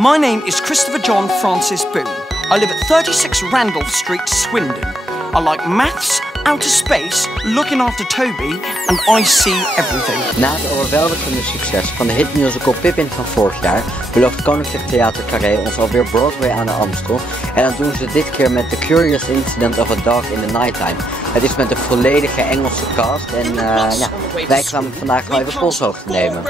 My name is Christopher John Francis Boone. I live at 36 Randolph Street, Swindon. I like maths, outer space, looking after Toby, and I see everything. Na het overweldigende succes van de hitmusical Pippin van vorig jaar belooft Koninklijk Theater Carre ons alweer Broadway aan de Amstel. En dat doen ze dit keer met The Curious Incident of a Dog in the Nighttime. Het is met een volledige Engelse cast en wij kwamen vandaag wel even polshoogte nemen.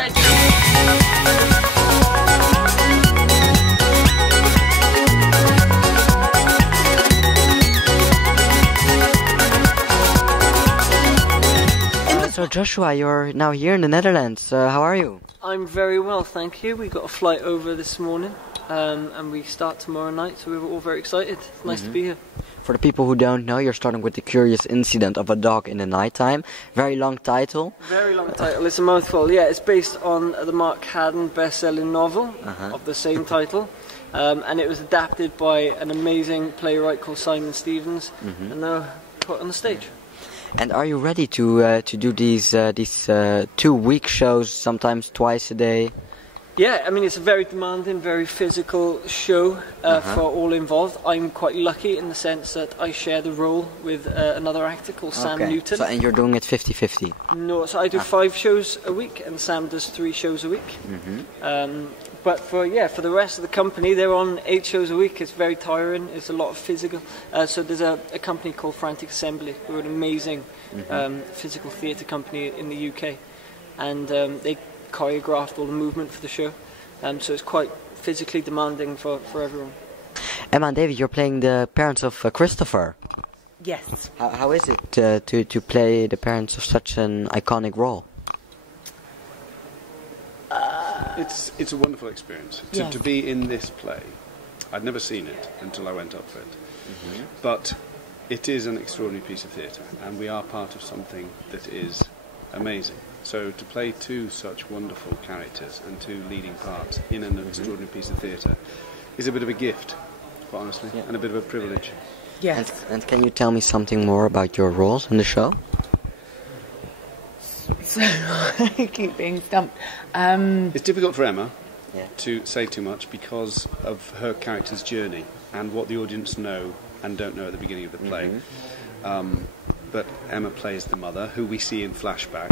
So Joshua, you're now here in the Netherlands. How are you? I'm very well, thank you. We got a flight over this morning, and we start tomorrow night, so we were all very excited. It's nice to be here. For the people who don't know, you're starting with The Curious Incident of a Dog in the Nighttime. Very long title. Very long title. It's a mouthful. Yeah, it's based on the Mark Haddon best-selling novel of the same title. And it was adapted by an amazing playwright called Simon Stevens, and now put on the stage. And are you ready to do these 2-week shows, sometimes twice a day? Yeah, I mean it's a very demanding, very physical show for all involved. I'm quite lucky in the sense that I share the role with another actor called Sam Newton. So, and you're doing it 50-50? No, so I do 5 shows a week and Sam does 3 shows a week. But for the rest of the company, they're on 8 shows a week. It's very tiring. It's a lot of physical. So there's a company called Frantic Assembly, who are an amazing physical theatre company in the UK, and they choreographed all the movement for the show. So it's quite physically demanding for everyone. Emma and David, you're playing the parents of Christopher. Yes. How is it to play the parents of such an iconic role? It's a wonderful experience to be in this play. I'd never seen it until I went up for it, but it is an extraordinary piece of theatre, and we are part of something that is amazing. So to play 2 such wonderful characters and 2 leading parts in an extraordinary piece of theatre is a bit of a gift, quite honestly, and a bit of a privilege. Yes. And can you tell me something more about your roles in the show? So I keep being stumped. It's difficult for Emma to say too much because of her character's journey and what the audience know and don't know at the beginning of the play. But Emma plays the mother, who we see in flashback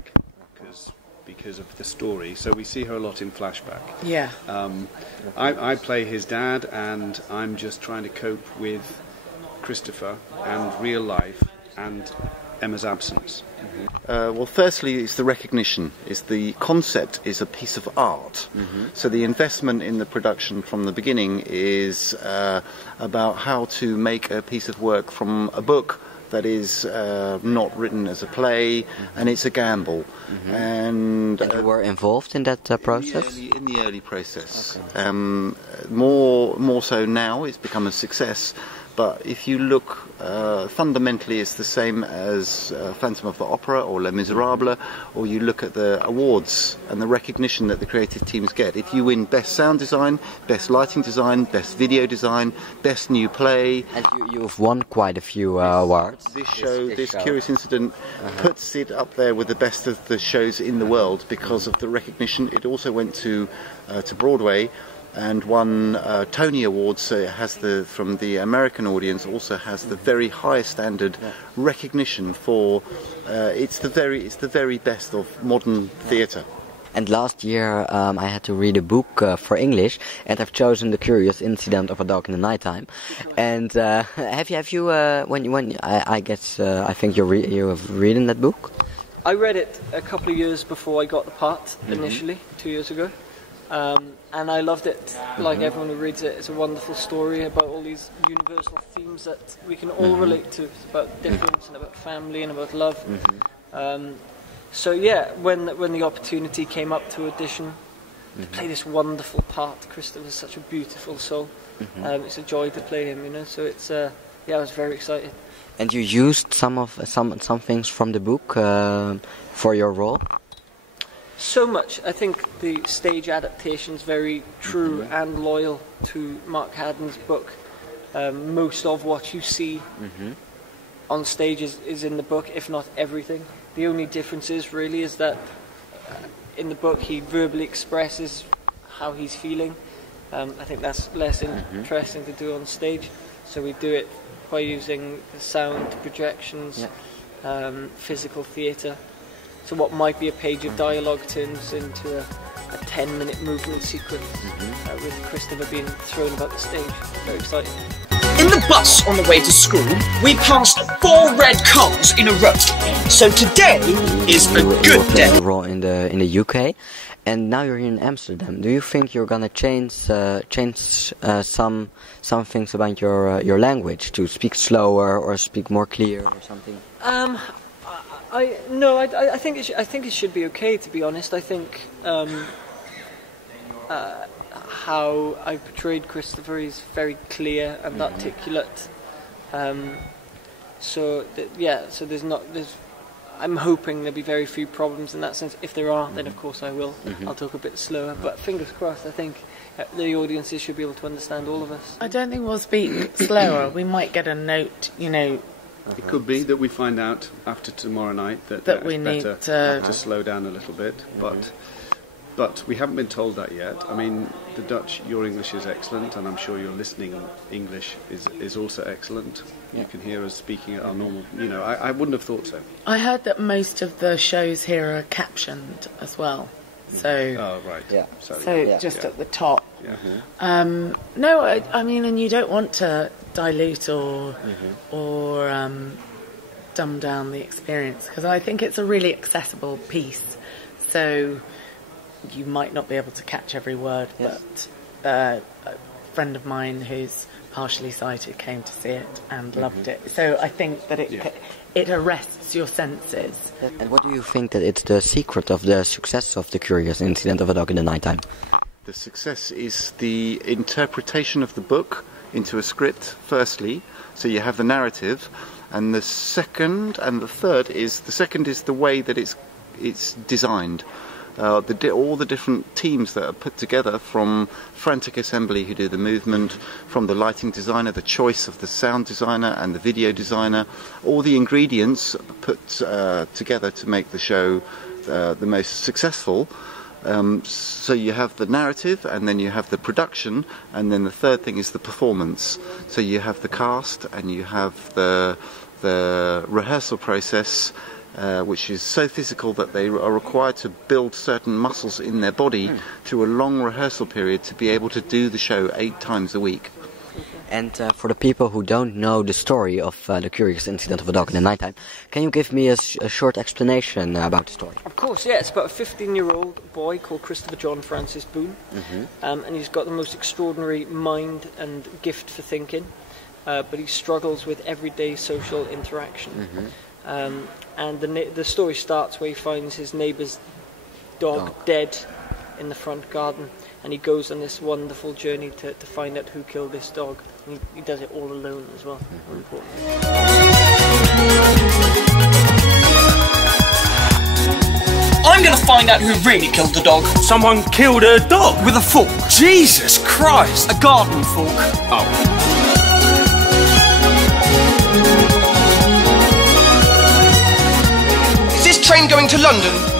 because of the story. So we see her a lot in flashback. Yeah. I play his dad, and I'm just trying to cope with Christopher and real life and Emma's absence. Well, firstly, it's the recognition. The concept is a piece of art. So the investment in the production from the beginning is about how to make a piece of work from a book that is not written as a play, and it's a gamble. And you were involved in that process? In the early process. Okay. More so now, it's become a success. But if you look, fundamentally it's the same as Phantom of the Opera or Les Miserables, or you look at the awards and the recognition that the creative teams get. If you win Best Sound Design, Best Lighting Design, Best Video Design, Best New Play... And you've won quite a few awards. This show, Curious Incident, puts it up there with the best of the shows in the world because of the recognition. It also went to Broadway and won Tony Awards, so it has from the American audience, also has the very highest standard recognition for it's the very best of modern theatre. And last year I had to read a book for English, and I've chosen The Curious Incident of a Dog in the Nighttime. And have you I think you have read that book? I read it a couple of years before I got the part initially, 2 years ago. And I loved it, like everyone who reads it. It's a wonderful story about all these universal themes that we can all relate to. It's about difference and about family and about love. So yeah, when the opportunity came up to audition to play this wonderful part, Christopher's such a beautiful soul. It's a joy to play him, you know. So it's I was very excited. And you used some things from the book for your role? So much. I think the stage adaptation is very true and loyal to Mark Haddon's book. Most of what you see on stage is in the book, if not everything. The only difference is that in the book he verbally expresses how he's feeling. I think that's less interesting to do on stage, so we do it by using the sound projections, physical theatre. So what might be a page of dialogue turns into a 10-minute movement sequence with Christopher being thrown about the stage. Very exciting. In the bus on the way to school, we passed 4 red cars in a row. So today is a good day. You role in the UK, and now you're here in Amsterdam. Do you think you're gonna change some things about your language to speak slower or speak more clear or something? I think it should be okay, to be honest. I think how I portrayed Christopher is very clear and articulate. So I'm hoping there'll be very few problems in that sense. If there are, then of course I will. I'll talk a bit slower, but fingers crossed. I think the audiences should be able to understand all of us. I don't think we'll speak slower. We might get a note, you know. It could be that we find out after tomorrow night that we need better to slow down a little bit, but we haven't been told that yet. I mean, the Dutch, your English is excellent, and I'm sure your listening English is also excellent. You can hear us speaking at our normal, you know, I wouldn't have thought so. I heard that most of the shows here are captioned as well. So, oh, right. Yeah. So just at the top. Yeah. No, I mean, and you don't want to dilute or dumb down the experience, because I think it's a really accessible piece. So you might not be able to catch every word, but a friend of mine who's partially sighted came to see it and loved it. So I think that it arrests your senses. And what do you think that it's the secret of the success of The Curious Incident of a Dog in the Nighttime? The success is the interpretation of the book into a script, firstly, so you have the narrative, and the second and the third is the way that it's designed. All the different teams that are put together, from Frantic Assembly who do the movement, from the lighting designer, the choice of the sound designer and the video designer, all the ingredients put together to make the show the most successful. So you have the narrative, and then you have the production, and then the third thing is the performance. So you have the cast, and you have the rehearsal process, which is so physical that they are required to build certain muscles in their body through a long rehearsal period to be able to do the show 8 times a week. And for the people who don't know the story of The Curious Incident of a Dog in the Nighttime, can you give me a short explanation about the story? Of course, yeah. It's about a 15-year-old boy called Christopher John Francis Boone, and he's got the most extraordinary mind and gift for thinking, but he struggles with everyday social interaction. And the story starts where he finds his neighbour's dog dead in the front garden, and he goes on this wonderful journey to find out who killed this dog. And he does it all alone as well. More importantly. I'm gonna find out who really killed the dog. Someone killed a dog? With a fork. Jesus Christ! A garden fork. Oh. Is this train going to London?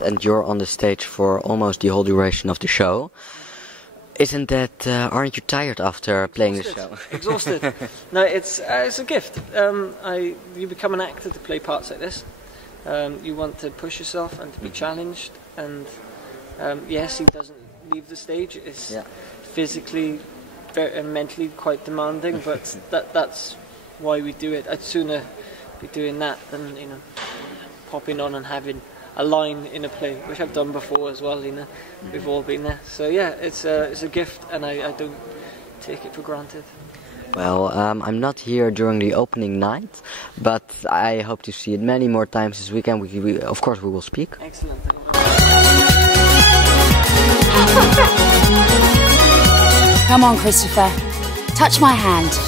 And you're on the stage for almost the whole duration of the show. Isn't that, aren't you tired after playing the show? Exhausted. No, it's a gift. You become an actor to play parts like this. You want to push yourself and to be challenged. And yes, he doesn't leave the stage. It's physically and mentally quite demanding, but that's why we do it. I'd sooner be doing that than popping on and having a line in a play, which I've done before as well. We've all been there. So yeah, it's a gift, and I don't take it for granted. Well, I'm not here during the opening night, but I hope to see it many more times this weekend. We of course we will speak. Excellent. Come on, Christopher. Touch my hand.